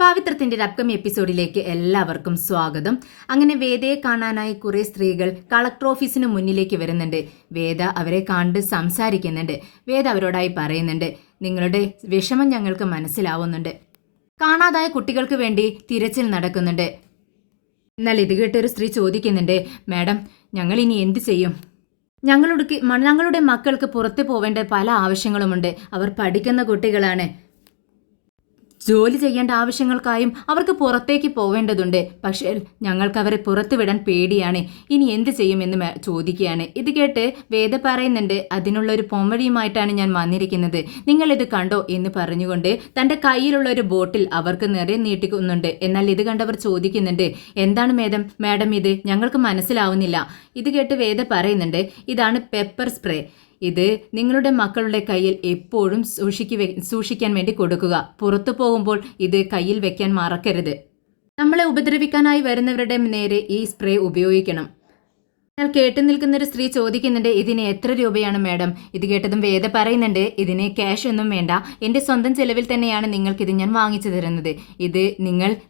പാവിത്രത്തിന്റെ ഒരു അപ്കമിങ് എപ്പിസോഡിലേക്ക് എല്ലാവർക്കും സ്വാഗതം. അങ്ങനെ വേദയെ കാണാനായി കുറെ സ്ത്രീകൾ കളക്ടർ ഓഫീസിന് മുന്നിലേക്ക് വരുന്നുണ്ട്. വേദ അവരെ കണ്ട് സംസാരിക്കുന്നുണ്ട്. വേദ അവരോടായി പറയുന്നുണ്ട്, നിങ്ങളുടെ വിഷമം ഞങ്ങൾക്ക് മനസ്സിലാവുന്നുണ്ട്. കാണാതായ കുട്ടികൾക്ക് വേണ്ടി തിരച്ചിൽ നടക്കുന്നുണ്ട്. എന്നാൽ ഇത് കേട്ടൊരു സ്ത്രീ ചോദിക്കുന്നുണ്ട്, മാഡം ഞങ്ങൾ ഇനി എന്ത് ചെയ്യും? ഞങ്ങളുടെ മക്കൾക്ക് പുറത്തു പോവേണ്ട പല ആവശ്യങ്ങളുമുണ്ട്. അവർ പഠിക്കുന്ന കുട്ടികളാണ്. ജോലി ചെയ്യേണ്ട ആവശ്യങ്ങൾക്കായും അവർക്ക് പുറത്തേക്ക് പോവേണ്ടതുണ്ട്. പക്ഷേ ഞങ്ങൾക്ക് അവരെ പുറത്തു വിടാൻ പേടിയാണ്. ഇനി എന്ത് ചെയ്യുമെന്ന് ചോദിക്കുകയാണ്. ഇത് കേട്ട് വേദ പറയുന്നുണ്ട്, അതിനുള്ള ഒരു പോംവഴിയുമായിട്ടാണ് ഞാൻ വന്നിരിക്കുന്നത്. നിങ്ങളിത് കണ്ടോ എന്ന് പറഞ്ഞുകൊണ്ട് തൻ്റെ കയ്യിലുള്ള ഒരു ബോട്ടിൽ അവർക്ക് നേരെ നീട്ടിക്കുന്നുണ്ട്. എന്നാൽ ഇത് കണ്ടവർ ചോദിക്കുന്നുണ്ട്, എന്താണ് മാഡം ഇത് ഞങ്ങൾക്ക് മനസ്സിലാവുന്നില്ല. ഇത് കേട്ട് വേദ പറയുന്നുണ്ട്, ഇതാണ് പെപ്പർ സ്പ്രേ. ഇത് നിങ്ങളുടെ മക്കളുടെ കയ്യിൽ എപ്പോഴും സൂക്ഷിക്കാൻ വേണ്ടി കൊടുക്കുക. പുറത്തു പോകുമ്പോൾ ഇത് കയ്യിൽ വെക്കാൻ മറക്കരുത്. നമ്മളെ ഉപദ്രവിക്കാനായി വരുന്നവരുടെ നേരെ ഈ സ്പ്രേ ഉപയോഗിക്കണം. എന്നാൽ കേട്ടു നിൽക്കുന്നൊരു സ്ത്രീ ചോദിക്കുന്നുണ്ട്, ഇതിന് എത്ര രൂപയാണ് മാഡം? ഇത് കേട്ടതും വേദ പറയുന്നുണ്ട്, ഇതിന് ക്യാഷ് ഒന്നും വേണ്ട, എൻ്റെ സ്വന്തം ചെലവിൽ തന്നെയാണ് നിങ്ങൾക്കിത് ഞാൻ വാങ്ങിച്ചു തരുന്നത്. ഇത്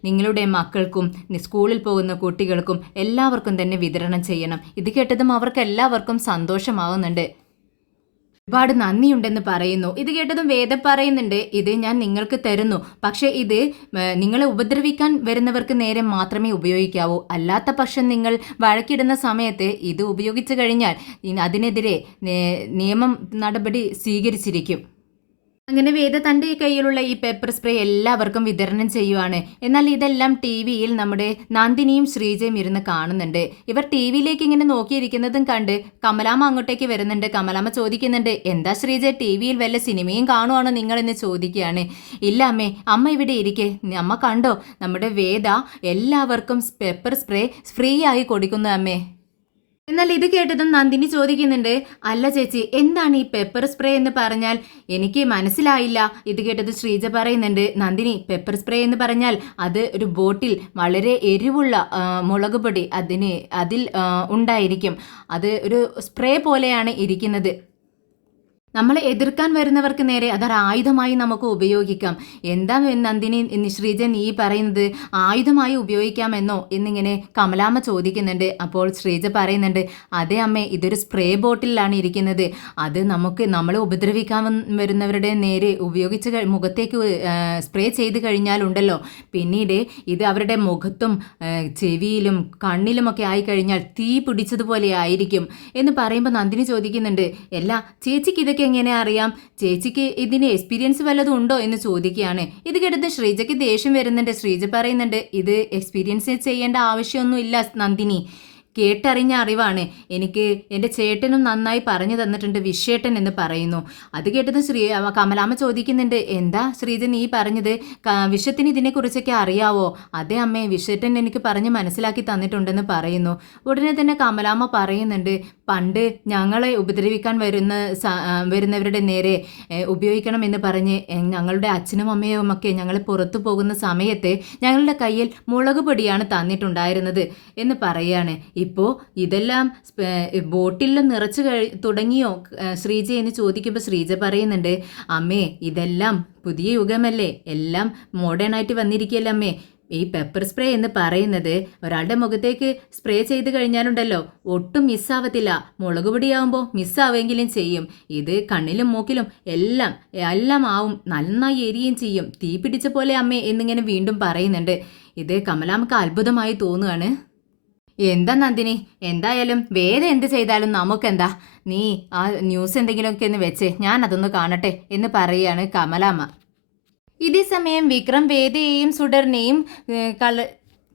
നിങ്ങളുടെ മക്കൾക്കും സ്കൂളിൽ പോകുന്ന കുട്ടികൾക്കും എല്ലാവർക്കും തന്നെ വിതരണം ചെയ്യണം. ഇത് കേട്ടതും അവർക്ക് എല്ലാവർക്കും സന്തോഷമാവുന്നുണ്ട്. ഒരുപാട് നന്ദിയുണ്ടെന്ന് പറയുന്നു. ഇത് കേട്ടതും വേദ പറയുന്നുണ്ട്, ഇത് ഞാൻ നിങ്ങൾക്ക് തരുന്നു, പക്ഷേ ഇത് നിങ്ങളെ ഉപദ്രവിക്കാൻ വരുന്നവർക്ക് നേരെ മാത്രമേ ഉപയോഗിക്കാവൂ. അല്ലാത്ത പക്ഷം നിങ്ങൾ വഴക്കിടുന്ന സമയത്ത് ഇത് ഉപയോഗിച്ചു കഴിഞ്ഞാൽ അതിനെതിരെ നിയമം നടപടി സ്വീകരിച്ചിരിക്കും. അങ്ങനെ വേദ തൻ്റെ കയ്യിലുള്ള ഈ പേപ്പർ സ്പ്രേ എല്ലാവർക്കും വിതരണം ചെയ്യുവാണ്. എന്നാൽ ഇതെല്ലാം ടി വിയിൽ നമ്മുടെ നന്ദിനിയും ശ്രീജയും ഇരുന്ന് കാണുന്നുണ്ട്. ഇവർ ടി വിയിലേക്ക് ഇങ്ങനെ നോക്കിയിരിക്കുന്നതും കണ്ട് കമലാമ്മ അങ്ങോട്ടേക്ക് വരുന്നുണ്ട്. കമലാമ്മ ചോദിക്കുന്നുണ്ട്, എന്താ ശ്രീജ, ടി വിയിൽ വല്ല സിനിമയും കാണുവാണോ നിങ്ങളെന്ന് ചോദിക്കുകയാണ്. ഇല്ല അമ്മേ, അമ്മ ഇവിടെ ഇരിക്കേ, അമ്മ കണ്ടോ നമ്മുടെ വേദ എല്ലാവർക്കും പേപ്പർ സ്പ്രേ ഫ്രീ ആയി കൊടുക്കുന്നു അമ്മേ. എന്നാൽ ഇത് കേട്ടതും നന്ദിനി ചോദിക്കുന്നുണ്ട്, അല്ല ചേച്ചി, എന്താണ് ഈ പെപ്പർ സ്പ്രേ എന്ന് പറഞ്ഞാൽ? എനിക്ക് മനസ്സിലായില്ല. ഇത് കേട്ടത് ശ്രീജ പറയുന്നുണ്ട്, നന്ദിനി, പെപ്പർ സ്പ്രേ എന്ന് പറഞ്ഞാൽ അത് ഒരു ബോട്ടിൽ വളരെ എരിവുള്ള മുളക് പൊടി അതിൽ ഉണ്ടായിരിക്കും. അത് ഒരു സ്പ്രേ പോലെയാണ് ഇരിക്കുന്നത്. നമ്മളെ എതിർക്കാൻ വരുന്നവർക്ക് നേരെ അതൊരു ആയുധമായി നമുക്ക് ഉപയോഗിക്കാം. എന്താ നന്ദിനി, ശ്രീജൻ ഈ പറയുന്നത് ആയുധമായി ഉപയോഗിക്കാമെന്നോ എന്നിങ്ങനെ കമലാമ്മ ചോദിക്കുന്നുണ്ട്. അപ്പോൾ ശ്രീജ പറയുന്നുണ്ട്, അതെ അമ്മേ, ഇതൊരു സ്പ്രേ ബോട്ടിലാണ് ഇരിക്കുന്നത്. അത് നമ്മളെ ഉപദ്രവിക്കാൻ വരുന്നവരുടെ നേരെ ഉപയോഗിച്ച് മുഖത്തേക്ക് സ്പ്രേ ചെയ്ത് കഴിഞ്ഞാലുണ്ടല്ലോ, പിന്നീട് ഇത് അവരുടെ മുഖത്തും ചെവിയിലും കണ്ണിലുമൊക്കെ ആയിക്കഴിഞ്ഞാൽ തീ പിടിച്ചതുപോലെ ആയിരിക്കും എന്ന് പറയുമ്പോൾ നന്ദിനി ചോദിക്കുന്നുണ്ട്, എല്ലാ ചേച്ചിക്ക് ഇതൊക്കെ എങ്ങനെ അറിയാം? ചേച്ചിക്ക് ഇതിന് എക്സ്പീരിയൻസ് വല്ലതും ഉണ്ടോ എന്ന് ചോദിക്കുകയാണ്. ഇത് കേട്ടത് ശ്രീജയ്ക്ക് ദേഷ്യം വരുന്നുണ്ട്. ശ്രീജ പറയുന്നുണ്ട്, ഇത് എക്സ്പീരിയൻസ് ചെയ്യേണ്ട ആവശ്യമൊന്നുമില്ല നന്ദിനി, കേട്ടറിഞ്ഞ അറിവാണ്. എനിക്ക് എൻ്റെ ചേട്ടനും നന്നായി പറഞ്ഞു തന്നിട്ടുണ്ട്, വിശ്വേട്ടൻ എന്ന് പറയുന്നു. അത് കേട്ടത് കമലാമ്മ ചോദിക്കുന്നുണ്ട്, എന്താ ശ്രീജ നീ പറഞ്ഞത്? വിശ്വത്തിന് ഇതിനെക്കുറിച്ചൊക്കെ അറിയാവോ? അതെ അമ്മേ, വിശ്വേട്ടൻ എനിക്ക് പറഞ്ഞ് മനസ്സിലാക്കി തന്നിട്ടുണ്ടെന്ന് പറയുന്നു. ഉടനെ തന്നെ കമലാമ്മ പറയുന്നുണ്ട്, പണ്ട് ഞങ്ങളെ ഉപദ്രവിക്കാൻ വരുന്നവരുടെ നേരെ ഉപയോഗിക്കണമെന്ന് പറഞ്ഞ് ഞങ്ങളുടെ അച്ഛനും അമ്മയും ഒക്കെ ഞങ്ങൾ പുറത്തു പോകുന്ന സമയത്ത് ഞങ്ങളുടെ കയ്യിൽ മുളക് പൊടിയാണ് തന്നിട്ടുണ്ടായിരുന്നത് എന്ന് പറയാണ്. ഇപ്പോൾ ഇതെല്ലാം ബോട്ടിലും നിറച്ച് തുടങ്ങിയോ ശ്രീജ എന്ന് ചോദിക്കുമ്പോൾ ശ്രീജ പറയുന്നുണ്ട്, അമ്മേ, ഇതെല്ലാം പുതിയ യുഗമല്ലേ, എല്ലാം മോഡേൺ ആയിട്ട് വന്നിരിക്കുകയല്ലേ അമ്മേ. ഈ പെപ്പർ സ്പ്രേ എന്ന് പറയുന്നത് ഒരാളുടെ മുഖത്തേക്ക് സ്പ്രേ ചെയ്ത് കഴിഞ്ഞാലുണ്ടല്ലോ ഒട്ടും മിസ്സാവത്തില്ല. മുളക് പൊടിയാവുമ്പോൾ മിസ്സാവെങ്കിലും ചെയ്യും. ഇത് കണ്ണിലും മൂക്കിലും എല്ലാം ആവും, നന്നായി എരിയും ചെയ്യും, തീ പിടിച്ച പോലെ അമ്മേ എന്നിങ്ങനെ വീണ്ടും പറയുന്നുണ്ട്. ഇത് കമലാമ്മക്ക് അത്ഭുതമായി തോന്നുകയാണ്. എന്താ നന്ദിനി, എന്തായാലും വേദ എന്ത് ചെയ്താലും നമുക്കെന്താ, നീ ആ ന്യൂസ് എന്തെങ്കിലുമൊക്കെ ഒന്ന് വെച്ചേ, ഞാൻ അതൊന്ന് കാണട്ടെ എന്ന് പറയുകയാണ് കമലാമ്മ. ഇതേ സമയം വിക്രം വേദയെയും സുഡറിനെയും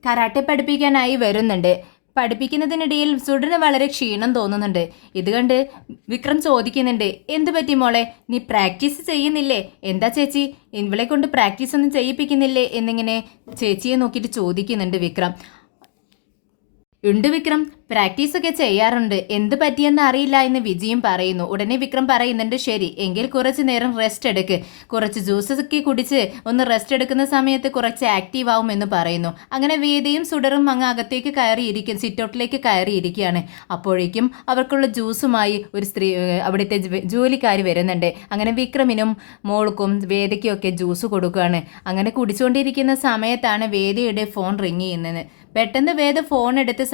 കരാട്ടെ പഠിപ്പിക്കാനായി വരുന്നുണ്ട്. പഠിപ്പിക്കുന്നതിനിടയിൽ സുഡറിന് വളരെ ക്ഷീണം തോന്നുന്നുണ്ട്. ഇത് കണ്ട് വിക്രം ചോദിക്കുന്നുണ്ട്, എന്ത് പറ്റി മോളെ, നീ പ്രാക്ടീസ് ചെയ്യുന്നില്ലേ? എന്താ ചേച്ചി, ഇവളെ കൊണ്ട് പ്രാക്ടീസ് ഒന്നും ചെയ്യിപ്പിക്കുന്നില്ലേ എന്നിങ്ങനെ ചേച്ചിയെ നോക്കിയിട്ട് ചോദിക്കുന്നുണ്ട് വിക്രം. ഉണ്ട് വിക്രം, പ്രാക്ടീസ് ഒക്കെ ചെയ്യാറുണ്ട്. എന്ത് പറ്റിയെന്ന് അറിയില്ല എന്ന് വിജിയും പറയുന്നു. ഉടനെ വിക്രം പറയുന്നുണ്ട്, ശരി എങ്കിൽ കുറച്ച് നേരം റെസ്റ്റ് എടുക്ക്, കുറച്ച് ജ്യൂസസ് ഒക്കെ കുടിച്ച് ഒന്ന് റെസ്റ്റ് എടുക്കുന്ന സമയത്ത് കുറച്ച് ആക്റ്റീവ് ആവും എന്ന് പറയുന്നു. അങ്ങനെ വേദയും സുഡറും അങ്ങ് അകത്തേക്ക് കയറിയിരിക്കും, സിറ്റൗട്ടിലേക്ക് കയറിയിരിക്കുകയാണ്. അപ്പോഴേക്കും അവർക്കുള്ള ജ്യൂസുമായി ഒരു സ്ത്രീ, അവിടുത്തെ ജോലിക്കാരി വരുന്നുണ്ട്. അങ്ങനെ വിക്രമിനും മോൾക്കും വേദയ്ക്കും ഒക്കെ ജ്യൂസ് കൊടുക്കുകയാണ്. അങ്ങനെ കുടിച്ചുകൊണ്ടിരിക്കുന്ന സമയത്താണ് വേദയുടെ ഫോൺ റിങ് ചെയ്യുന്നത്. പെട്ടെന്ന് വേദ ഫോൺ എടുത്ത്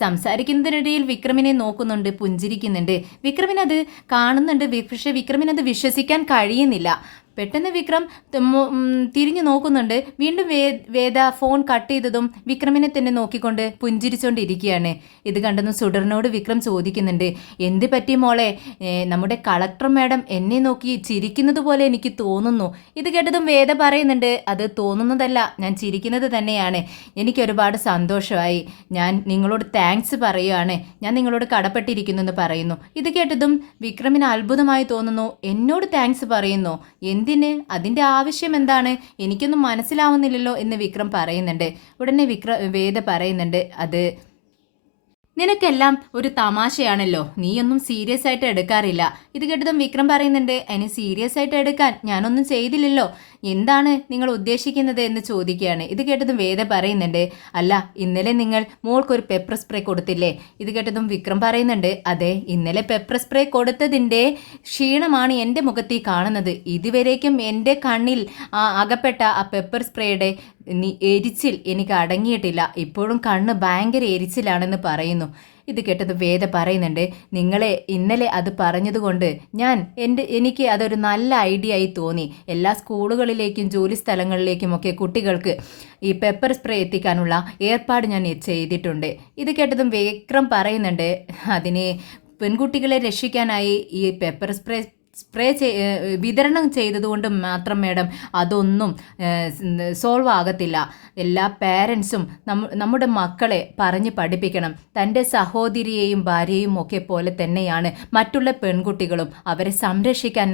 സംസാരിക്കുന്നതിനിടയിൽ വിക്രമിനെ നോക്കുന്നുണ്ട്, പുഞ്ചിരിക്കുന്നുണ്ട്. വിക്രമിനത് കാണുന്നുണ്ട്, പക്ഷെ വിക്രമിനത് വിശ്വസിക്കാൻ കഴിയുന്നില്ല. പെട്ടെന്ന് വിക്രം തിരിഞ്ഞു നോക്കുന്നുണ്ട്. വീണ്ടും വേദ ഫോൺ കട്ട് ചെയ്തതും വിക്രമിനെ തന്നെ നോക്കിക്കൊണ്ട് പുഞ്ചിരിച്ചുകൊണ്ടിരിക്കുകയാണ്. ഇത് കണ്ടെന്ന് സുഡറിനോട് വിക്രം ചോദിക്കുന്നുണ്ട്, എന്ത് പറ്റി മോളെ? നമ്മുടെ കളക്ടർ മാഡം എന്നെ നോക്കി ചിരിക്കുന്നത് പോലെ എനിക്ക് തോന്നുന്നു. ഇത് കേട്ടതും വേദ പറയുന്നുണ്ട്, അത് തോന്നുന്നതല്ല, ഞാൻ ചിരിക്കുന്നത് തന്നെയാണ്. എനിക്ക് ഒരുപാട് സന്തോഷമായി. ഞാൻ നിങ്ങളോട് താങ്ക്സ് പറയുകയാണ്. ഞാൻ നിങ്ങളോട് കടപ്പെട്ടിരിക്കുന്നു എന്ന് പറയുന്നു. ഇത് കേട്ടതും വിക്രമിന് അത്ഭുതമായി തോന്നുന്നു. എന്നോട് താങ്ക്സ് പറയുന്നു? എന്തിന്? അതിൻ്റെ ആവശ്യം എന്താണ്? എനിക്കൊന്നും മനസ്സിലാവുന്നില്ലല്ലോ എന്ന് വിക്രം പറയുന്നുണ്ട്. ഉടനെ വേദ പറയുന്നുണ്ട്, അത് നിനക്കെല്ലാം ഒരു തമാശയാണല്ലോ, നീയൊന്നും സീരിയസ് ആയിട്ട് എടുക്കാറില്ല. ഇത് കേട്ടതും വിക്രം പറയുന്നുണ്ട്, അതിന് സീരിയസ് ആയിട്ട് എടുക്കാൻ ഞാനൊന്നും ചെയ്തില്ലല്ലോ, എന്താണ് നിങ്ങൾ ഉദ്ദേശിക്കുന്നത് എന്ന് ചോദിക്കുകയാണ്. ഇത് കേട്ടതും വേദ പറയുന്നുണ്ട്, അല്ല ഇന്നലെ നിങ്ങൾ മോൾക്കൊരു പെപ്പർ സ്പ്രേ കൊടുത്തില്ലേ? ഇത് കേട്ടതും വിക്രം പറയുന്നുണ്ട്, അതെ, ഇന്നലെ പെപ്പർ സ്പ്രേ കൊടുത്തതിൻ്റെ ക്ഷീണമാണ് എൻ്റെ മുഖത്തിൽ കാണുന്നത്. ഇതുവരേക്കും എൻ്റെ കണ്ണിൽ അകപ്പെട്ട ആ പെപ്പർ സ്പ്രേയുടെ എരിച്ചിൽ എനിക്ക് അടങ്ങിയിട്ടില്ല. ഇപ്പോഴും കണ്ണ് ഭയങ്കര എരിച്ചിലാണെന്ന് പറയുന്നു. ഇത് കേട്ടത് വേദ പറയുന്നുണ്ട്, നിങ്ങളെ ഇന്നലെ അത് പറഞ്ഞതുകൊണ്ട് എനിക്ക് അതൊരു നല്ല ഐഡിയ ആയി തോന്നി. എല്ലാ സ്കൂളുകളിലേക്കും ജോലി സ്ഥലങ്ങളിലേക്കുമൊക്കെ കുട്ടികൾക്ക് ഈ പെപ്പർ സ്പ്രേ എത്തിക്കാനുള്ള ഏർപ്പാട് ഞാൻ ചെയ്തിട്ടുണ്ട്. ഇത് കേട്ടതും വിക്രം പറയുന്നുണ്ട്, അതിന് പെൺകുട്ടികളെ രക്ഷിക്കാനായി ഈ പെപ്പർ സ്പ്രേ വിതരണം ചെയ്തതുകൊണ്ട് മാത്രം മാഡം അതൊന്നും സോൾവ് ആകത്തില്ല. എല്ലാ പേരൻസും നമ്മുടെ മക്കളെ പറഞ്ഞ് പഠിപ്പിക്കണം. തൻ്റെ സഹോദരിയെയും ഭാര്യയും ഒക്കെ പോലെ തന്നെയാണ് മറ്റുള്ള പെൺകുട്ടികളും. അവരെ സംരക്ഷിക്കാൻ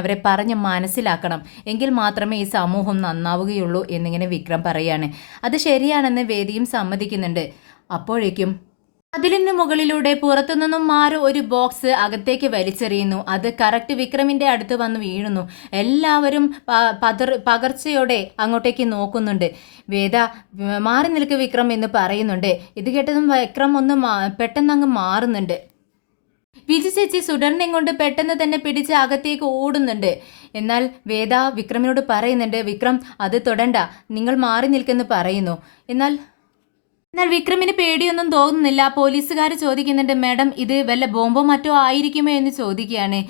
അവരെ പറഞ്ഞ് മനസ്സിലാക്കണം. എങ്കിൽ മാത്രമേ ഈ സമൂഹം നന്നാവുകയുള്ളൂ എന്നിങ്ങനെ വിക്രം പറയാണ്. അത് ശരിയാണെന്ന് വേദിയും സമ്മതിക്കുന്നുണ്ട്. അപ്പോഴേക്കും അതിലിന് മുകളിലൂടെ പുറത്തുനിന്നും മാറി ഒരു ബോക്സ് അകത്തേക്ക് വലിച്ചെറിയുന്നു. അത് കറക്റ്റ് വിക്രമിന്റെ അടുത്ത് വന്ന് വീഴുന്നു. എല്ലാവരും പകർച്ചയോടെ അങ്ങോട്ടേക്ക് നോക്കുന്നുണ്ട്. വേദ മാറി നിൽക്ക് വിക്രം എന്ന് പറയുന്നുണ്ട്. ഇത് കേട്ടതും വിക്രം ഒന്ന് പെട്ടെന്ന് അങ്ങ് മാറുന്നുണ്ട്. വിജി ചേച്ചി സുഡറിനെ കൊണ്ട് പെട്ടെന്ന് തന്നെ പിടിച്ച് അകത്തേക്ക് ഓടുന്നുണ്ട്. എന്നാൽ വേദ വിക്രമിനോട് പറയുന്നുണ്ട്, വിക്രം അത് തൊടണ്ട, നിങ്ങൾ മാറി നിൽക്കെന്ന് പറയുന്നു. എന്നാൽ വിക്രമിന് പേടിയൊന്നും തോന്നുന്നില്ല. പോലീസുകാർ ചോദിക്കുന്നുണ്ട്, മാഡം ഇത് വല്ല ബോംബോ മറ്റോ ആയിരിക്കുമോ എന്ന് ചോദിക്കുകയാണ്.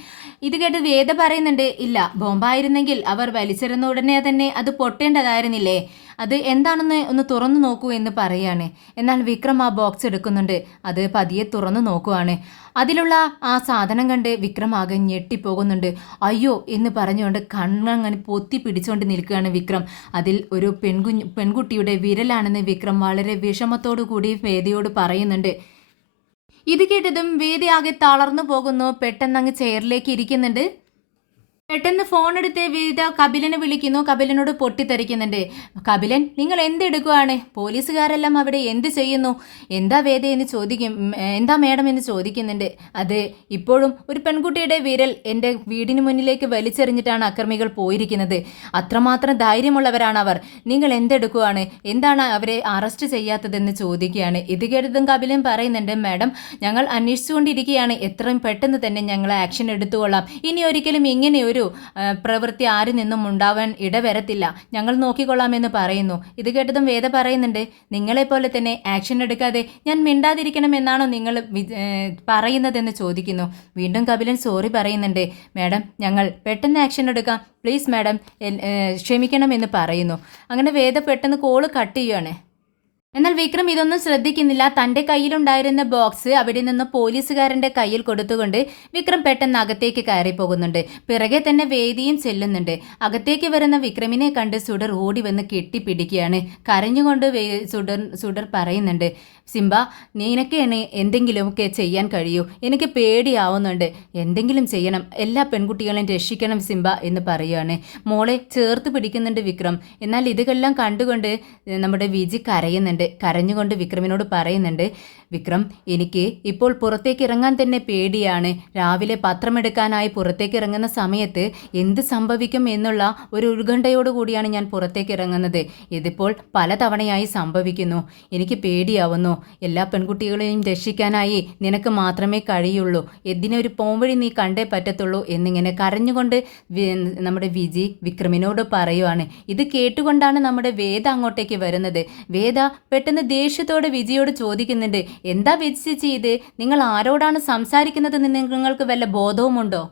ഇത് കേട്ട് വേദ പറയുന്നുണ്ട്, ഇല്ല, ബോംബായിരുന്നെങ്കിൽ അവർ വലിച്ചെറിഞ്ഞ ഉടനെ തന്നെ അത് പൊട്ടേണ്ടതായിരുന്നില്ലേ, അത് എന്താണെന്ന് ഒന്ന് തുറന്നു നോക്കൂ എന്ന് പറയാണ്. എന്നാൽ വിക്രം ആ ബോക്സ് എടുക്കുന്നുണ്ട്. അത് പതിയെ തുറന്നു നോക്കുവാണ്. അതിലുള്ള ആ സാധനം കണ്ട് വിക്രം ആകെ ഞെട്ടിപ്പോകുന്നുണ്ട്. അയ്യോ എന്ന് പറഞ്ഞുകൊണ്ട് കണ്ണങ്ങനെ പൊത്തി പിടിച്ചുകൊണ്ട് നിൽക്കുകയാണ് വിക്രം. അതിൽ ഒരു പെൺകുട്ടിയുടെ വിരലാണെന്ന് വിക്രം വളരെ വിഷമത്തോടു കൂടി വേദിയോട് പറയുന്നുണ്ട്. ഇത് കേട്ടതും വേദി ആകെ തളർന്നു പോകുന്നു. പെട്ടെന്ന് അങ്ങ് ചെയറിലേക്ക് ഇരിക്കുന്നുണ്ട്. പെട്ടെന്ന് ഫോൺ എടുത്ത് വേദ കപിലനെ വിളിക്കുന്നു. കപിലനോട് പൊട്ടിത്തെറിക്കുന്നുണ്ട്. കപിലൻ, നിങ്ങൾ എന്തെടുക്കുവാണ്? പോലീസുകാരെല്ലാം അവിടെ എന്ത് ചെയ്യുന്നു? എന്താ വേദ എന്ന് എന്താ മേഡം എന്ന് ചോദിക്കുന്നുണ്ട്. അത് ഇപ്പോഴും ഒരു പെൺകുട്ടിയുടെ വിരൽ എൻ്റെ വീടിന് മുന്നിലേക്ക് വലിച്ചെറിഞ്ഞിട്ടാണ് അക്രമികൾ പോയിരിക്കുന്നത്. അത്രമാത്രം ധൈര്യമുള്ളവരാണ് അവർ. നിങ്ങൾ എന്തെടുക്കുവാണ്? എന്താണ് അവരെ അറസ്റ്റ് ചെയ്യാത്തതെന്ന് ചോദിക്കുകയാണ്. ഇത് കേട്ടതും കപിലൻ പറയുന്നുണ്ട്, മാഡം ഞങ്ങൾ അന്വേഷിച്ചുകൊണ്ടിരിക്കുകയാണ്. എത്രയും പെട്ടെന്ന് തന്നെ ഞങ്ങൾ ആക്ഷൻ എടുത്തുകൊള്ളാം. ഇനി ഒരിക്കലും ഇങ്ങനെ ഒരു പ്രവൃത്തി ആരിൽ നിന്നും ഉണ്ടാവാൻ ഇടവരത്തില്ല. ഞങ്ങൾ നോക്കിക്കൊള്ളാമെന്ന് പറയുന്നു. ഇത് കേട്ടതും വേദ പറയുന്നുണ്ട്, നിങ്ങളെപ്പോലെ തന്നെ ആക്ഷൻ എടുക്കാതെ ഞാൻ മിണ്ടാതിരിക്കണമെന്നാണോ നിങ്ങൾ പറയുന്നതെന്ന് ചോദിക്കുന്നു. വീണ്ടും കപിലൻ സോറി പറയുന്നുണ്ട്. മാഡം ഞങ്ങൾ പെട്ടെന്ന് ആക്ഷൻ എടുക്കാം, പ്ലീസ് മാഡം ക്ഷമിക്കണമെന്ന് പറയുന്നു. അങ്ങനെ വേദ പെട്ടെന്ന് കോള് കട്ട് ചെയ്യുകയാണ്. എന്നാൽ വിക്രം ഇതൊന്നും ശ്രദ്ധിക്കുന്നില്ല. തൻ്റെ കയ്യിലുണ്ടായിരുന്ന ബോക്സ് അവിടെ നിന്ന് പോലീസുകാരൻ്റെ കയ്യിൽ കൊടുത്തുകൊണ്ട് വിക്രം പെട്ടെന്ന് അകത്തേക്ക് കയറി പോകുന്നുണ്ട്. പിറകെ തന്നെ വേദിയും ചെല്ലുന്നുണ്ട്. അകത്തേക്ക് വരുന്ന വിക്രമിനെ കണ്ട് സുഡർ ഓടി വന്ന് കെട്ടിപ്പിടിക്കുകയാണ്. കരഞ്ഞുകൊണ്ട് സുഡർ പറയുന്നുണ്ട്, സിംബ നിനക്ക് എന്തെങ്കിലുമൊക്കെ ചെയ്യാൻ കഴിയൂ, എനിക്ക് പേടിയാവുന്നുണ്ട്, എന്തെങ്കിലും ചെയ്യണം, എല്ലാ പെൺകുട്ടികളെയും രക്ഷിക്കണം സിംബ എന്ന് പറയുകയാണ്. മോളെ ചേർത്ത് പിടിക്കുന്നുണ്ട് വിക്രം. എന്നാൽ ഇതെല്ലാം കണ്ടുകൊണ്ട് നമ്മുടെ വിജി കരയുന്നുണ്ട്. പറയുന്നുണ്ട്, കരഞ്ഞുകൊണ്ട് വിക്രമിനോട് പറയുന്നുണ്ട്, വിക്രം, എനിക്ക് ഇപ്പോൾ പുറത്തേക്ക് ഇറങ്ങാൻ തന്നെ പേടിയാണ്. രാവിലെ പത്രമെടുക്കാനായി പുറത്തേക്ക് ഇറങ്ങുന്ന സമയത്ത് എന്ത് സംഭവിക്കും എന്നുള്ള ഒരു ഉത്കണ്ഠയോടുകൂടിയാണ് ഞാൻ പുറത്തേക്ക് ഇറങ്ങുന്നത്. ഇതിപ്പോൾ പലതവണയായി സംഭവിക്കുന്നു. എനിക്ക് പേടിയാവുന്നു. എല്ലാ പെൺകുട്ടികളെയും രക്ഷിക്കാനായി നിനക്ക് മാത്രമേ കഴിയുള്ളൂ. ഇതിനൊരു പോംവഴി നീ കണ്ടേ പറ്റത്തുള്ളൂ എന്നിങ്ങനെ കരഞ്ഞുകൊണ്ട് നമ്മുടെ വിജി വിക്രമിനോട് പറയുവാണ്. ഇത് കേട്ടുകൊണ്ടാണ് നമ്മുടെ വേദ അങ്ങോട്ടേക്ക് വരുന്നത്. വേദ പെട്ടെന്ന് ദേഷ്യത്തോടെ വിജിയോട് ചോദിക്കുന്നുണ്ട്, എന്താ വിജി ചെയ്ത്? നിങ്ങൾ ആരോടാണ് സംസാരിക്കുന്നത്? നിങ്ങൾക്ക് വല്ല ബോധവുമുണ്ടോ?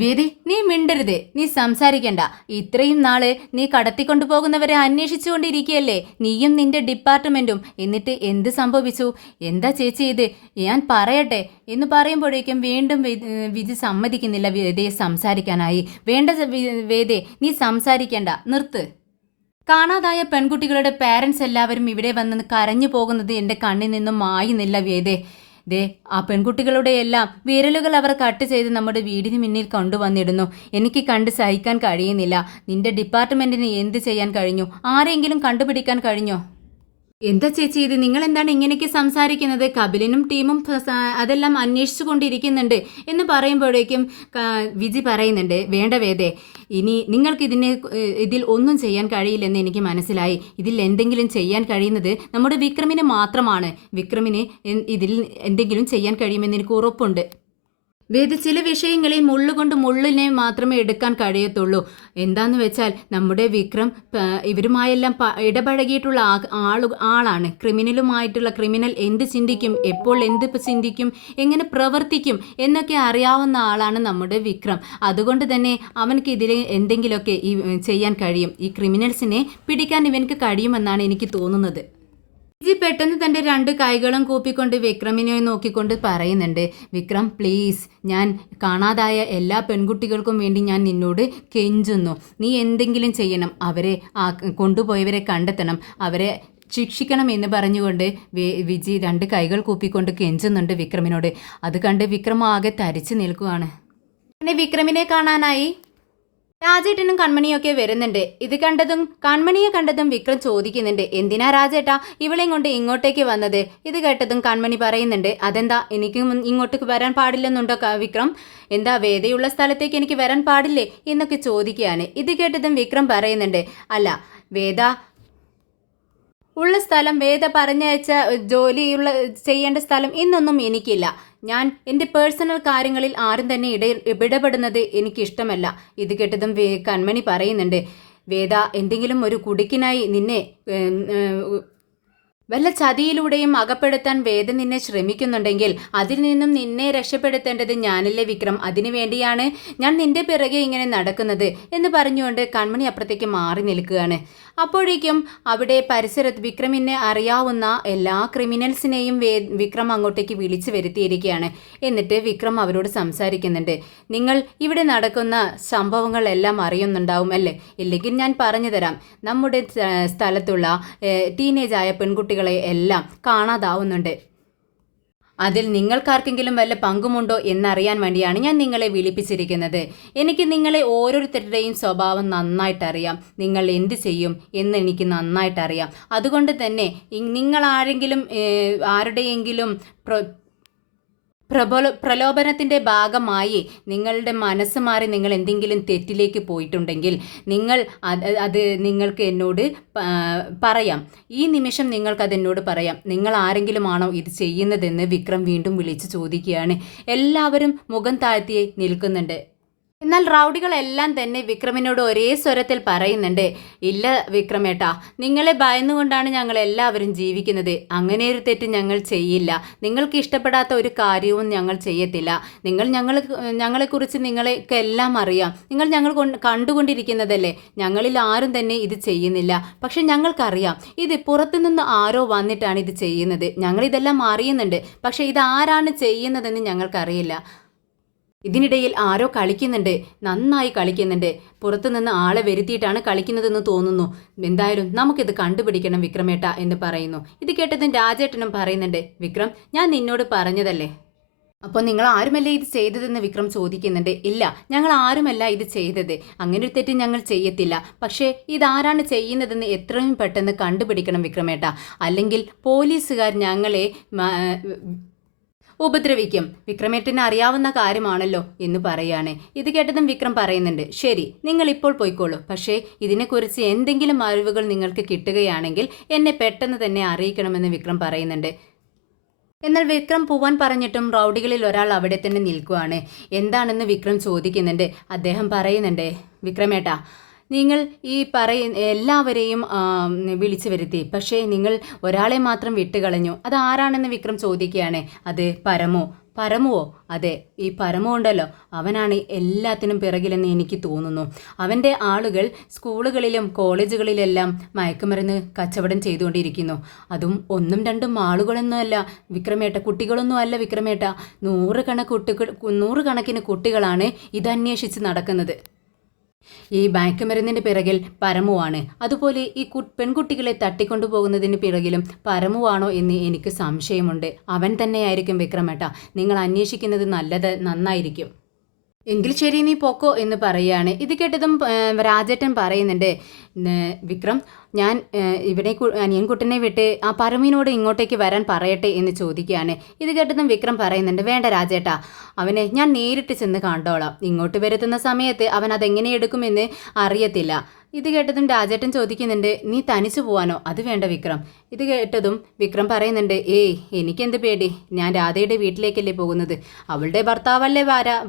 വേദി, നീ മിണ്ടരുത്, നീ സംസാരിക്കണ്ട. ഇത്രയും നാള് നീ കടത്തിക്കൊണ്ടുപോകുന്നവരെ അന്വേഷിച്ചുകൊണ്ടിരിക്കുകയല്ലേ നീയും നിന്റെ ഡിപ്പാർട്ട്മെന്റും. എന്നിട്ട് എന്ത് സംഭവിച്ചു? എന്താ ചേച്ചി ഇത്? ഞാൻ പറയട്ടെ എന്ന് പറയുമ്പോഴേക്കും വീണ്ടും വിജി സമ്മതിക്കുന്നില്ല വേദയെ സംസാരിക്കാനായി. വേണ്ട വേദേ, നീ സംസാരിക്കണ്ട, നിർത്ത്. കാണാതായ പെൺകുട്ടികളുടെ പാരൻസ് എല്ലാവരും ഇവിടെ വന്ന് കരഞ്ഞു പോകുന്നത് എൻ്റെ കണ്ണിൽ നിന്നും മായുന്നില്ല വേദേ. ദേ, ആ പെൺകുട്ടികളുടെ എല്ലാം വിരലുകൾ അവർ കട്ട് ചെയ്ത് നമ്മുടെ വീടിന് മുന്നിൽ കൊണ്ടുവന്നിടുന്നു. എനിക്ക് കണ്ട് സഹിക്കാൻ കഴിയുന്നില്ല. നിന്റെ ഡിപ്പാർട്ട്മെന്റിന് എന്ത് ചെയ്യാൻ കഴിഞ്ഞു? ആരെങ്കിലും കണ്ടുപിടിക്കാൻ കഴിഞ്ഞോ? എന്താ ചേച്ചി ഇത്? നിങ്ങൾ എന്താണ് ഇങ്ങനെയൊക്കെ സംസാരിക്കുന്നത്? കപിലിനും ടീമും അതെല്ലാം അന്വേഷിച്ചു കൊണ്ടിരിക്കുന്നുണ്ട് എന്ന് പറയുമ്പോഴേക്കും വിജി പറയുന്നുണ്ട്, വേണ്ട വേദേ, ഇനി നിങ്ങൾക്ക് ഇതിൽ ഒന്നും ചെയ്യാൻ കഴിയില്ലെന്ന് എനിക്ക് മനസ്സിലായി. ഇതിൽ എന്തെങ്കിലും ചെയ്യാൻ കഴിയുന്നത് നമ്മുടെ വിക്രമിന് മാത്രമാണ്. വിക്രമിന് ഇതിൽ എന്തെങ്കിലും ചെയ്യാൻ കഴിയുമെന്ന് എനിക്ക് ഉറപ്പുണ്ട്. വേദ, ചില വിഷയങ്ങളിൽ മുള്ളുകൊണ്ട് മുള്ളിനെ മാത്രമേ എടുക്കാൻ കഴിയത്തുള്ളൂ. എന്താന്ന് വെച്ചാൽ നമ്മുടെ വിക്രം ഇവരുമായെല്ലാം ഇടപഴകിയിട്ടുള്ള ആളാണ്. ക്രിമിനൽ എന്ത് ചിന്തിക്കും, എപ്പോൾ എന്ത് ചിന്തിക്കും, എങ്ങനെ പ്രവർത്തിക്കും എന്നൊക്കെ അറിയാവുന്ന ആളാണ് നമ്മുടെ വിക്രം. അതുകൊണ്ട് തന്നെ അവനക്ക് ഇതിൽ എന്തെങ്കിലുമൊക്കെ ചെയ്യാൻ കഴിയും. ഈ ക്രിമിനൽസിനെ പിടിക്കാൻ ഇവനക്ക് കഴിയുമെന്നാണ് എനിക്ക് തോന്നുന്നത്. വിജി പെട്ടെന്ന് തൻ്റെ 2 കൈകളും കൂപ്പിക്കൊണ്ട് വിക്രമിനെ നോക്കിക്കൊണ്ട് പറയുന്നുണ്ട്, വിക്രം പ്ലീസ്, ഞാൻ കാണാതായ എല്ലാ പെൺകുട്ടികൾക്കും വേണ്ടി ഞാൻ നിന്നോട് കെഞ്ചുന്നു. നീ എന്തെങ്കിലും ചെയ്യണം. അവരെ കൊണ്ടുപോയവരെ കണ്ടെത്തണം, അവരെ ശിക്ഷിക്കണം എന്ന് പറഞ്ഞുകൊണ്ട് വിജി 2 കൈകൾ കൂപ്പിക്കൊണ്ട് കെഞ്ചുന്നുണ്ട് വിക്രമിനോട്. അത് കണ്ട് വിക്രം ആകെ തരിച്ചു നിൽക്കുകയാണ്. അങ്ങനെ വിക്രമിനെ കാണാനായി രാജേട്ടനും കൺമണിയൊക്കെ വരുന്നുണ്ട്. ഇത് കൺമണിയെ കണ്ടതും വിക്രം ചോദിക്കുന്നുണ്ട്, എന്തിനാ രാജേട്ടാ ഇവളെയും കൊണ്ട് ഇങ്ങോട്ടേക്ക് വന്നത്? ഇത് കേട്ടതും കൺമണി പറയുന്നുണ്ട്, അതെന്താ, എനിക്ക് ഇങ്ങോട്ടേക്ക് വരാൻ പാടില്ലെന്നുണ്ടോ വിക്രം? എന്താ, വേദയുള്ള സ്ഥലത്തേക്ക് എനിക്ക് വരാൻ പാടില്ലേ എന്നൊക്കെ ചോദിക്കുകയാണ്. ഇത് കേട്ടതും വിക്രം പറയുന്നുണ്ട്, അല്ല, വേദ ഉള്ള സ്ഥലം, വേദ പറഞ്ഞയച്ച ചെയ്യേണ്ട സ്ഥലം ഇന്നൊന്നും എനിക്കില്ല. ഞാൻ എൻ്റെ പേഴ്സണൽ കാര്യങ്ങളിൽ ആരും തന്നെ ഇടപെടുന്നത് എനിക്കിഷ്ടമല്ല. ഇത് കേട്ടതും കൺമണി പറയുന്നുണ്ട്, വേദ എന്തെങ്കിലും ഒരു കുടുക്കിനായി നിന്നെ വല്ല ചതിയിലൂടെയും അകപ്പെടുത്താൻ വേദ നിന്നെ ശ്രമിക്കുന്നുണ്ടെങ്കിൽ അതിൽ നിന്നും നിന്നെ രക്ഷപ്പെടുത്തേണ്ടത് ഞാനല്ലേ വിക്രം? അതിനു വേണ്ടിയാണ് ഞാൻ നിന്റെ പിറകെ ഇങ്ങനെ നടക്കുന്നത് എന്ന് പറഞ്ഞുകൊണ്ട് കൺമണി അപ്പുറത്തേക്ക് മാറി നിൽക്കുകയാണ്. അപ്പോഴേക്കും അവിടെ പരിസരത്ത് വിക്രമിനെ അറിയാവുന്ന എല്ലാ ക്രിമിനൽസിനെയും വിക്രം അങ്ങോട്ടേക്ക് വിളിച്ചു വരുത്തിയിരിക്കുകയാണ്. എന്നിട്ട് വിക്രം അവരോട് സംസാരിക്കുന്നുണ്ട്, നിങ്ങൾ ഇവിടെ നടക്കുന്ന സംഭവങ്ങളെല്ലാം അറിയുന്നുണ്ടാവും അല്ലേ? ഇല്ലെങ്കിൽ ഞാൻ പറഞ്ഞു തരാം. നമ്മുടെ സ്ഥലത്തുള്ള ടീനേജായ പെൺകുട്ടികളെ എല്ലാം കാണാതാവുന്നുണ്ട്. അതിൽ നിങ്ങൾക്കാർക്കെങ്കിലും വല്ല പങ്കുമുണ്ടോ എന്നറിയാൻ വേണ്ടിയാണ് ഞാൻ നിങ്ങളെ വിളിപ്പിച്ചിരിക്കുന്നത്. എനിക്ക് നിങ്ങളെ ഓരോരുത്തരുടെയും സ്വഭാവം നന്നായിട്ടറിയാം. നിങ്ങൾ എന്ത് ചെയ്യും എന്ന് എനിക്ക് നന്നായിട്ടറിയാം. അതുകൊണ്ട് തന്നെ നിങ്ങൾ ആരുടെയെങ്കിലും പ്രലോഭനത്തിൻ്റെ ഭാഗമായി നിങ്ങളുടെ മനസ്സ് മാറി നിങ്ങൾ എന്തെങ്കിലും തെറ്റിലേക്ക് പോയിട്ടുണ്ടെങ്കിൽ അത് നിങ്ങൾക്ക് എന്നോട് പറയാം. ഈ നിമിഷം നിങ്ങൾക്കത് എന്നോട് പറയാം. നിങ്ങൾ ആരെങ്കിലും ആണോ ഇത് ചെയ്യുന്നതെന്ന് വിക്രം വീണ്ടും വിളിച്ച് ചോദിക്കുകയാണ്. എല്ലാവരും മുഖം താഴ്ത്തി നിൽക്കുന്നുണ്ട്. എന്നാൽ റൗഡികളെല്ലാം തന്നെ വിക്രമിനോട് ഒരേ സ്വരത്തിൽ പറയുന്നുണ്ട്, ഇല്ല വിക്രമേട്ടാ, നിങ്ങളെ ഭയന്നുകൊണ്ടാണ് ഞങ്ങൾ എല്ലാവരും ജീവിക്കുന്നത്. അങ്ങനെ ഒരു തെറ്റ് ഞങ്ങൾ ചെയ്യില്ല. നിങ്ങൾക്ക് ഇഷ്ടപ്പെടാത്ത ഒരു കാര്യവും ഞങ്ങൾ ചെയ്യത്തില്ല. ഞങ്ങളെക്കുറിച്ച് നിങ്ങൾക്ക് എല്ലാം അറിയാം. ഞങ്ങൾ കണ്ടുകൊണ്ടിരിക്കുന്നതല്ലേ. ഞങ്ങളിൽ ആരും തന്നെ ഇത് ചെയ്യുന്നില്ല. പക്ഷെ ഞങ്ങൾക്കറിയാം ഇത് പുറത്തുനിന്ന് ആരോ വന്നിട്ടാണ് ഇത് ചെയ്യുന്നത്. ഞങ്ങളിതെല്ലാം അറിയുന്നുണ്ട്. പക്ഷെ ഇതാരാണ് ചെയ്യുന്നതെന്ന് ഞങ്ങൾക്കറിയില്ല. ഇതിനിടയിൽ ആരോ കളിക്കുന്നുണ്ട്, നന്നായി കളിക്കുന്നുണ്ട്. പുറത്തുനിന്ന് ആളെ വരുത്തിയിട്ടാണ് കളിക്കുന്നതെന്ന് തോന്നുന്നു. എന്തായാലും നമുക്കിത് കണ്ടുപിടിക്കണം വിക്രമേട്ട എന്ന് പറയുന്നു. ഇത് കേട്ടതും രാജേട്ടനും പറയുന്നുണ്ട്, വിക്രം, ഞാൻ നിന്നോട് പറഞ്ഞതല്ലേ, അപ്പോൾ നിങ്ങൾ ആരുമല്ല ഇത് ചെയ്തതെന്ന് വിക്രം ചോദിക്കുന്നുണ്ട്. ഇല്ല, ഞങ്ങൾ ആരുമല്ല ഇത് ചെയ്തത്, അങ്ങനെ ഒരു തെറ്റ് ഞങ്ങൾ ചെയ്യത്തില്ല. പക്ഷേ ഇതാരാണ് ചെയ്യുന്നതെന്ന് എത്രയും പെട്ടെന്ന് കണ്ടുപിടിക്കണം വിക്രമേട്ട, അല്ലെങ്കിൽ പോലീസുകാർ ഞങ്ങളെ ഉപദ്രവിക്കും. വിക്രമേട്ടന് അറിയാവുന്ന കാര്യമാണല്ലോ എന്ന് പറയാണ്. ഇത് കേട്ടതും വിക്രം പറയുന്നുണ്ട്, ശരി, നിങ്ങൾ ഇപ്പോൾ പോയിക്കോളൂ. പക്ഷേ ഇതിനെക്കുറിച്ച് എന്തെങ്കിലും അറിവുകൾ നിങ്ങൾക്ക് കിട്ടുകയാണെങ്കിൽ എന്നെ പെട്ടെന്ന് തന്നെ അറിയിക്കണമെന്ന് വിക്രം പറയുന്നുണ്ട്. എന്നാൽ വിക്രം പോവാൻ പറഞ്ഞിട്ടും റൗഡികളിൽ ഒരാൾ അവിടെ തന്നെ നിൽക്കുവാണ്. എന്താണെന്ന് വിക്രം ചോദിക്കുന്നുണ്ട്. അദ്ദേഹം പറയുന്നുണ്ട്, വിക്രമേട്ടാ, നിങ്ങൾ ഈ എല്ലാവരെയും വിളിച്ചു വരുത്തി, പക്ഷേ നിങ്ങൾ ഒരാളെ മാത്രം വിട്ടുകളഞ്ഞു. അത് ആരാണെന്ന് വിക്രം ചോദിക്കുകയാണ്. അത് പരമുവോ? അതെ, ഈ പരമു ഉണ്ടല്ലോ, അവനാണ് എല്ലാത്തിനും പിറകിലെന്ന് എനിക്ക് തോന്നുന്നു. അവൻ്റെ ആളുകൾ സ്കൂളുകളിലും കോളേജുകളിലെല്ലാം മയക്കുമരുന്ന് കച്ചവടം ചെയ്തുകൊണ്ടിരിക്കുന്നു. അതും ഒന്നും രണ്ടും ആളുകളൊന്നുമല്ല വിക്രമേട്ട, കുട്ടികളൊന്നുമല്ല വിക്രമേട്ട, നൂറുകണക്കിന് കുട്ടികളാണ് ഇതന്വേഷിച്ച് നടക്കുന്നത്. ഈ മയക്കുമരുന്നിൻ്റെ പിറകിൽ പരമുവാണ്. അതുപോലെ ഈ പെൺകുട്ടികളെ തട്ടിക്കൊണ്ടുപോകുന്നതിന് പിറകിലും പരമുവാണോ എന്ന് എനിക്ക് സംശയമുണ്ട്. അവൻ തന്നെയായിരിക്കും വിക്രമേട്ട. നിങ്ങൾ അന്വേഷിക്കുന്നത് നന്നായിരിക്കും. എങ്കിൽ ശരി, നീ പൊക്കോ എന്ന് പറയുകയാണ്. ഇത് കേട്ടതും രാജേട്ടൻ പറയുന്നുണ്ട്, വിക്രം, ഞാൻ ഇവിടെ അനിയൻകുട്ടനെ വിട്ട് ആ പരമീനോട് ഇങ്ങോട്ടേക്ക് വരാൻ പറയട്ടെ എന്ന് ചോദിക്കുകയാണ്. ഇത് കേട്ടതും വിക്രം പറയുന്നുണ്ട്, വേണ്ട രാജേട്ടാ, അവനെ ഞാൻ നേരിട്ട് ചെന്ന് കണ്ടോളാം. ഇങ്ങോട്ട് വരുത്തുന്ന സമയത്ത് അവൻ അതെങ്ങനെ എടുക്കുമെന്ന് അറിയത്തില്ല. ഇത് കേട്ടതും രാജേട്ടൻ ചോദിക്കുന്നുണ്ട്, നീ തനിച്ചു പോവാനോ? അത് വേണ്ട വിക്രം. ഇത് കേട്ടതും വിക്രം പറയുന്നുണ്ട്, ഏയ്, എനിക്കെന്ത് പേടി, ഞാൻ രാധയുടെ വീട്ടിലേക്കല്ലേ പോകുന്നത്, അവളുടെ ഭർത്താവല്ലേ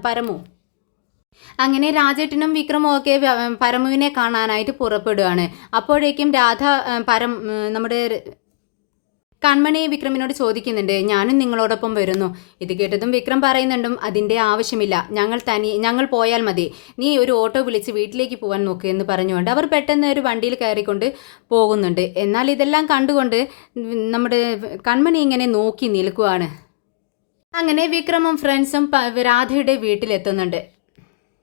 പരമു. അങ്ങനെ രാജേട്ടനും വിക്രമും ഒക്കെ പരമുവിനെ കാണാനായിട്ട് പുറപ്പെടുകയാണ്. അപ്പോഴേക്കും രാധ നമ്മുടെ കൺമണി വിക്രമിനോട് ചോദിക്കുന്നുണ്ട്, ഞാനും നിങ്ങളോടൊപ്പം വരുന്നു. ഇത് കേട്ടതും വിക്രം പറയുന്നുണ്ടും, അതിൻ്റെ ആവശ്യമില്ല, ഞങ്ങൾ പോയാൽ മതി, നീ ഒരു ഓട്ടോ വിളിച്ച് വീട്ടിലേക്ക് പോകാൻ നോക്ക് എന്ന് പറഞ്ഞുകൊണ്ട് അവർ പെട്ടെന്ന് ഒരു വണ്ടിയിൽ കയറിക്കൊണ്ട് പോകുന്നുണ്ട്. എന്നാൽ ഇതെല്ലാം കണ്ടുകൊണ്ട് നമ്മുടെ കൺമണി ഇങ്ങനെ നോക്കി നിൽക്കുവാണ്. അങ്ങനെ വിക്രമും ഫ്രണ്ട്സും രാധയുടെ വീട്ടിലെത്തുന്നുണ്ട്.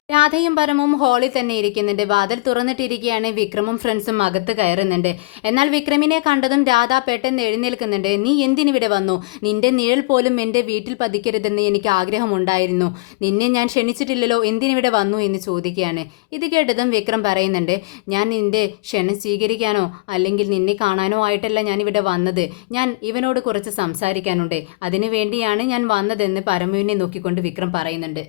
രാധയും പരമും ഹാളിൽ തന്നെ ഇരിക്കുന്നുണ്ട്. വാതിൽ തുറന്നിട്ടിരിക്കുകയാണ്. വിക്രമും ഫ്രണ്ട്സും അകത്ത് കയറുന്നുണ്ട്. എന്നാൽ വിക്രമിനെ കണ്ടതും രാധ പെട്ടെന്ന് എഴുന്നേൽക്കുന്നുണ്ട്. നീ എന്തിനിവിടെ വന്നു? നിന്റെ നിഴൽ പോലും എൻ്റെ വീട്ടിൽ പതിക്കരുതെന്ന് എനിക്ക് ആഗ്രഹമുണ്ടായിരുന്നു. നിന്നെ ഞാൻ ക്ഷണിച്ചിട്ടില്ലല്ലോ, എന്തിനിവിടെ വന്നു എന്ന് ചോദിക്കുകയാണ്. ഇത് കേട്ടതും വിക്രം പറയുന്നുണ്ട്, ഞാൻ നിന്റെ ക്ഷണം സ്വീകരിക്കാനോ അല്ലെങ്കിൽ നിന്നെ കാണാനോ ആയിട്ടല്ല ഞാനിവിടെ വന്നത്. ഞാൻ ഇവനോട് കുറച്ച് സംസാരിക്കാനുണ്ട്, അതിനു വേണ്ടിയാണ് ഞാൻ വന്നതെന്ന് പരമുവിനെ നോക്കിക്കൊണ്ട് വിക്രം പറയുന്നുണ്ട്.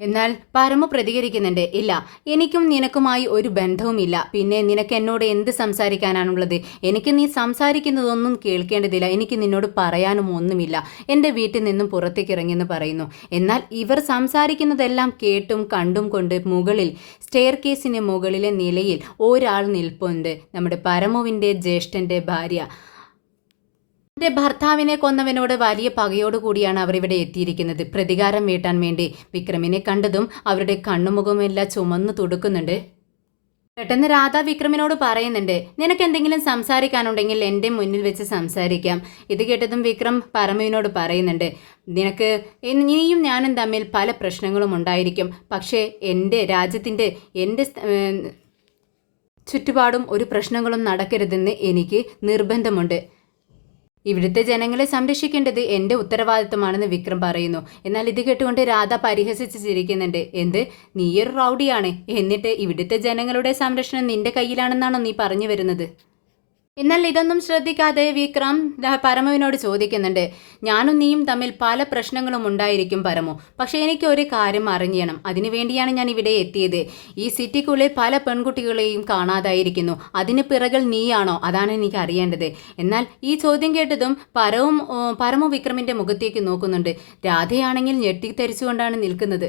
എന്നാൽ പരമു പ്രതികരിക്കുന്നുണ്ട്, ഇല്ല, എനിക്കും നിനക്കുമായി ഒരു ബന്ധവുമില്ല, പിന്നെ നിനക്ക് എന്നോട് എന്ത് സംസാരിക്കാനാണുള്ളത്? എനിക്ക് നീ സംസാരിക്കുന്നതൊന്നും കേൾക്കേണ്ടതില്ല, എനിക്ക് നിന്നോട് പറയാനും ഒന്നുമില്ല, എൻ്റെ വീട്ടിൽ നിന്നും പുറത്തേക്ക് ഇറങ്ങിയെന്ന് പറയുന്നു. എന്നാൽ ഇവർ സംസാരിക്കുന്നതെല്ലാം കേട്ടും കണ്ടും കൊണ്ട് മുകളിൽ സ്റ്റെയർ കേസിന് മുകളിലെ നിലയിൽ ഒരാൾ നിൽപ്പുണ്ട്. നമ്മുടെ പരമുവിൻ്റെ ജ്യേഷ്ഠൻ്റെ ഭാര്യ. എൻ്റെ ഭർത്താവിനെ കൊന്നവനോട് വലിയ പകയോടുകൂടിയാണ് അവർ ഇവിടെ എത്തിയിരിക്കുന്നത്, പ്രതികാരം വീട്ടാൻ വേണ്ടി. വിക്രമിനെ കണ്ടതും അവരുടെ കണ്ണുമുഖമെല്ലാം ചുമന്നു തുടുക്കുന്നുണ്ട്. പെട്ടെന്ന് രാധ വിക്രമിനോട് പറയുന്നുണ്ട്, നിനക്ക് എന്തെങ്കിലും സംസാരിക്കാനുണ്ടെങ്കിൽ എൻ്റെ മുന്നിൽ വെച്ച് സംസാരിക്കാം. ഇത് കേട്ടതും വിക്രം പരമുവിനോട് പറയുന്നുണ്ട്, നിനക്ക് നീയും ഞാനും തമ്മിൽ പല പ്രശ്നങ്ങളും ഉണ്ടായിരിക്കും, പക്ഷേ എൻ്റെ രാജ്യത്തിൻ്റെ എൻ്റെ ചുറ്റുപാടും ഒരു പ്രശ്നങ്ങളും നടക്കരുതെന്ന് എനിക്ക് നിർബന്ധമുണ്ട്. ഇവിടുത്തെ ജനങ്ങളെ സംരക്ഷിക്കേണ്ടത് എൻ്റെ ഉത്തരവാദിത്തമാണെന്ന് വിക്രം പറയുന്നു. എന്നാൽ ഇത് കേട്ടുകൊണ്ട് രാധ പരിഹസിച്ച് ചിരിക്കുന്നുണ്ട്. എന്ത്, നീയൊരു റൗഡിയാണ്, എന്നിട്ട് ഇവിടുത്തെ ജനങ്ങളുടെ സംരക്ഷണം നിന്റെ കയ്യിലാണെന്നാണോ നീ പറഞ്ഞു വരുന്നത്? എന്നാൽ ഇതൊന്നും ശ്രദ്ധിക്കാതെ വിക്രം പരമുവിനോട് ചോദിക്കുന്നുണ്ട്, ഞാനും നീയും തമ്മിൽ പല പ്രശ്നങ്ങളും ഉണ്ടായിരിക്കും പരമു, പക്ഷേ എനിക്ക് ഒരു കാര്യം അറിയണം, അതിനുവേണ്ടിയാണ് ഞാൻ ഇവിടെ എത്തിയത്. ഈ സിറ്റിക്കുള്ളിൽ പല പെൺകുട്ടികളെയും കാണാതായിരിക്കുന്നു, അതിന് പിറകിൽ നീയാണോ? അതാണ് എനിക്ക് അറിയേണ്ടത്. എന്നാൽ ഈ ചോദ്യം കേട്ടതും പരമു വിക്രമിൻ്റെ മുഖത്തേക്ക് നോക്കുന്നുണ്ട്. രാധയാണെങ്കിൽ ഞെട്ടിത്തെറിച്ചുകൊണ്ടാണ് നിൽക്കുന്നത്.